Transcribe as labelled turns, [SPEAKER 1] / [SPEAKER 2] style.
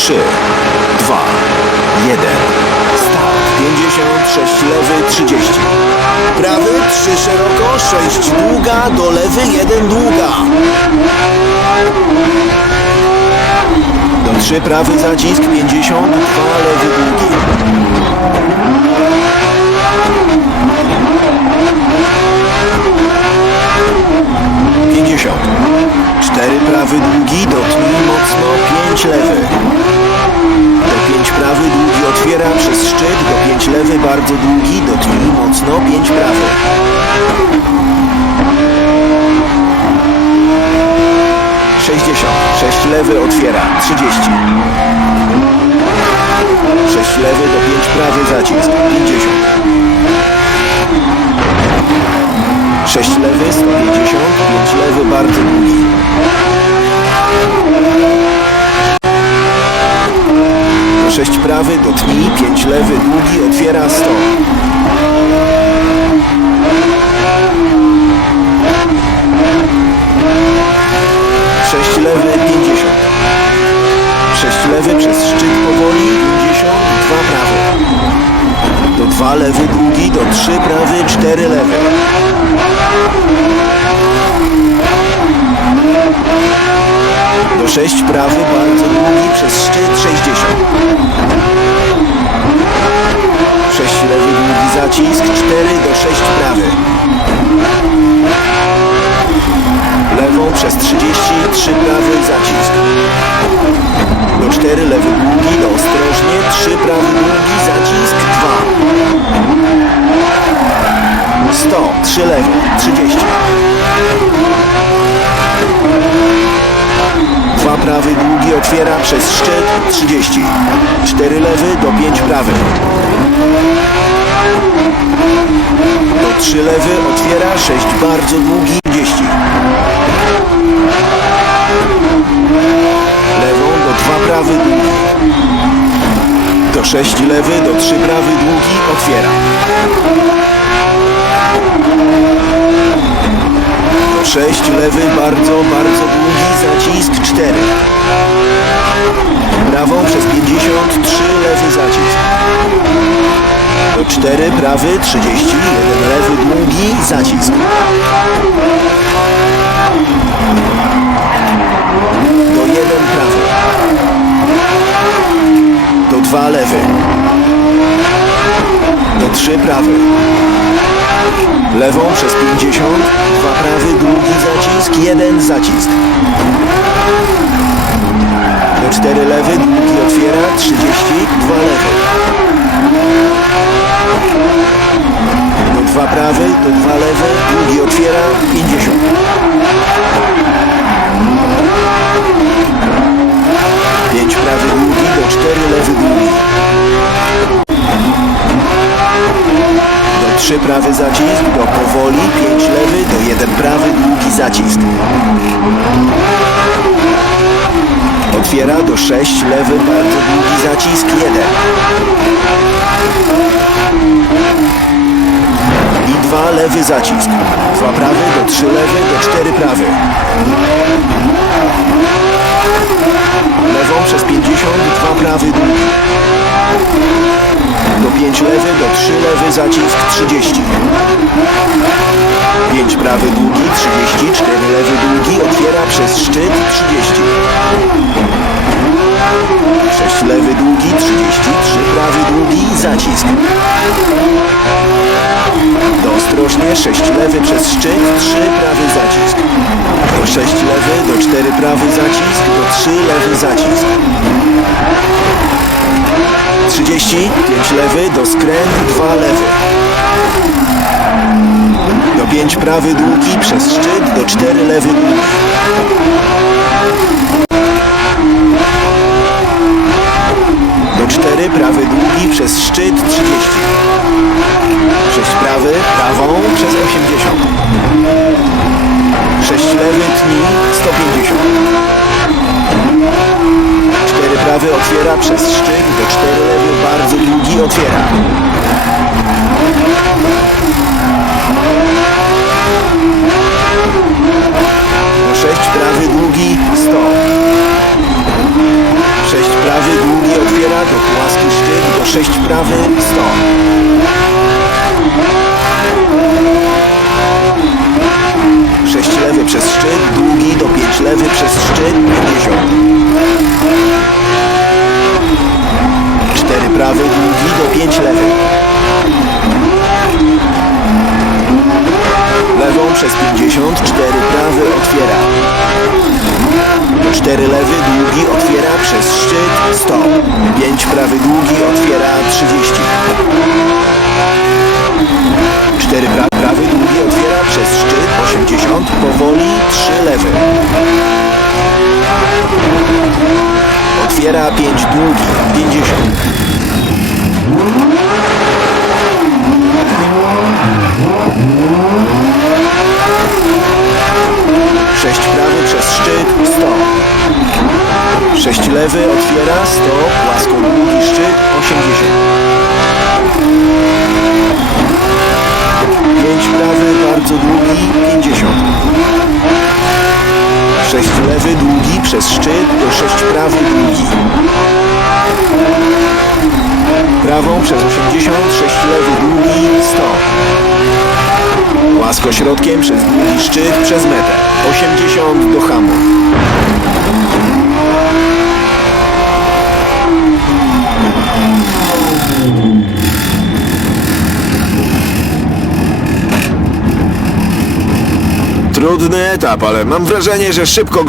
[SPEAKER 1] 3, 2, 1. Start. 56 lewy, 30. Prawy 3 szeroko, 6 długa, do lewy 1 długa. Do 3 prawy zacisk, 52 lewy długi. Pięćdziesiąt. Cztery prawy długi, dotknij mocno, pięć lewy. Do pięć prawy długi otwiera przez szczyt, do pięć lewy bardzo długi, dotknij mocno, pięć prawy. Sześćdziesiąt. Sześć lewy otwiera, trzydzieści. Sześć lewy do pięć prawy zacisk, pięćdziesiąt. 6 lewy, 150, 5 lewy, bardzo długi. Do 6 prawy, dotknij, 5 lewy, długi, otwiera 100. Sześć lewy, 50. 6 lewy przez szczyt powoli, 50, 2 prawy. Do 2 lewy, długi, do 3 prawy, 4 lewy. Do 6 prawy, bardzo długi, przez szczyt 60. 6 lewy, długi zacisk, 4 do 6 prawy. Lewą przez 30, 3 prawy zacisk. Do 4 lewy długi, do ostrożnie, 3 prawy długi, zacisk 2. 100, 3 lewy, 30. Dwa prawy długi otwiera przez szczyt 30. 4 lewy do 5 prawy. Do 3 lewy otwiera 6 bardzo długi 30. Lewą do 2 prawy długi. Do 6 lewy do 3 prawy długi otwiera. 6 lewy bardzo, bardzo długi zacisk 4. Prawą przez 53 lewy zacisk. Do 4 prawy 31 lewy długi zacisk. Do 1 prawy. Do 2 lewy. Do 3 prawy. Lewą przez 50, dwa prawy, długi zacisk, jeden zacisk. Do 4 lewy, długi otwiera, 30, dwa lewy. Do 2 prawy, do 2 lewy, długi otwiera, 50. Pięć prawy długi, do 4 lewy długi. Do 3 prawy zacisk, do powoli, 5 lewy, do 1 prawy, długi zacisk. Otwiera do 6 lewy, bardzo długi zacisk, 1. I 2 lewy zacisk. 2 prawy, do 3 lewy, do 4 prawy. Lewą przez 50, 2 prawy długi. Do 5 lewy, do 3 lewy, zacisk 30. 5 prawy długi, 30, 4 lewy długi, otwiera przez szczyt 30. 6 lewy długi, 30, 3 prawy długi, zacisk. Do ostrożnie, 6 lewy przez szczyt, 3 prawy zacisk. Do 6 lewy, do 4 prawy zacisk, do 3 lewy zacisk. 30, 5 lewy, do skręt, 2 lewy. Do 5 prawy długi, przez szczyt, do 4 lewy długi. Do 4 prawy długi, przez szczyt, 30. 6 prawy, prawą, przez 80. 6 lewy, tni, 150. 4 prawy otwiera przez szczyt, do 4 lewy otwiera. 6 prawy długi 100. 6 prawy długi otwiera do płaski szczyt, do 6 prawy 100. 6 lewy przez szczyt, długi do 5 lewy przez szczyt 50. 4 prawy 5 lewy. Lewą przez 50, 4 prawy otwiera. 4 lewy długi otwiera przez szczyt 100. 5 prawy długi otwiera 30. 4 pra prawy długi otwiera przez szczyt 80. Powoli 3 lewy. Otwiera 5 długi 50. Sześć prawy przez szczyt 100. Sześć lewy otwiera 100, płasko długi szczyt 80. Pięć prawy bardzo długi 50. Sześć lewy długi przez szczyt do sześć prawy długi. Prawą przez 80, sześć lewy długi 100. Płasko środkiem przez długi szczyt przez metę. 80 do hamu. Trudny etap, ale mam wrażenie, że szybko go